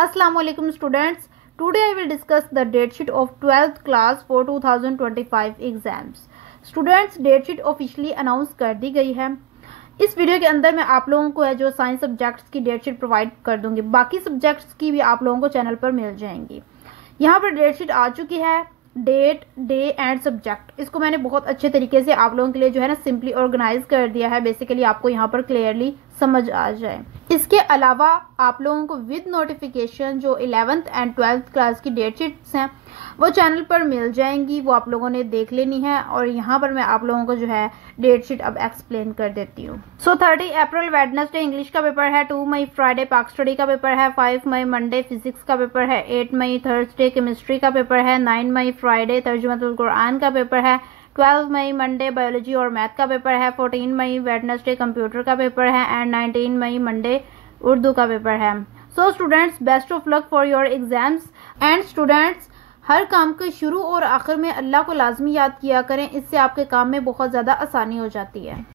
Assalamu alaikum students. Today I will discuss the date sheet of 12th class for 2025 exams. Students, date sheet officially announce कर दी गई है। इस video के अंदर मैं आप लोगों को है जो साइंस सब्जेक्ट्स की डेट शीट प्रोवाइड कर दूंगी। बाकी सब्जेक्ट्स की भी आप लोगों को चैनल पर मिल जाएंगी। यहाँ पर डेट शीट आ चुकी है, डेट, डे एंड सब्जेक्ट। इसको मैंने बहुत अच्छे तरीके से आप लोगों के लिए जो है ना सिंपली ऑर्गेनाइज कर दिया है, बेसिकली आपको यहाँ पर क्लियरली समझ आ जाए। इसके अलावा आप लोगों को विद नोटिफिकेशन जो 11th एंड 12th क्लास की डेट शीट्स हैं वो चैनल पर मिल जाएंगी, वो आप लोगों ने देख लेनी है। और यहाँ पर मैं आप लोगों को जो है डेट शीट अब एक्सप्लेन कर देती हूँ। 30 अप्रैल वेडनेसडे इंग्लिश का पेपर है, 2 मई फ्राइडे पाक स्टडी का पेपर है, 5 मई मंडे फिजिक्स का पेपर है, 8 मई थर्सडे केमिस्ट्री का पेपर है, 9 मई फ्राइडे तर्जुमतुल कुरान का पेपर है, 12 मई मंडे बायोलॉजी और मैथ का पेपर है, 14 मई वेडनेसडे कंप्यूटर का पेपर है एंड 19 मई मंडे उर्दू का पेपर है। So students, best of luck for your exams. And students, हर काम के शुरू और आखिर में अल्लाह को लाजमी याद किया करें, इससे आपके काम में बहुत ज़्यादा आसानी हो जाती है।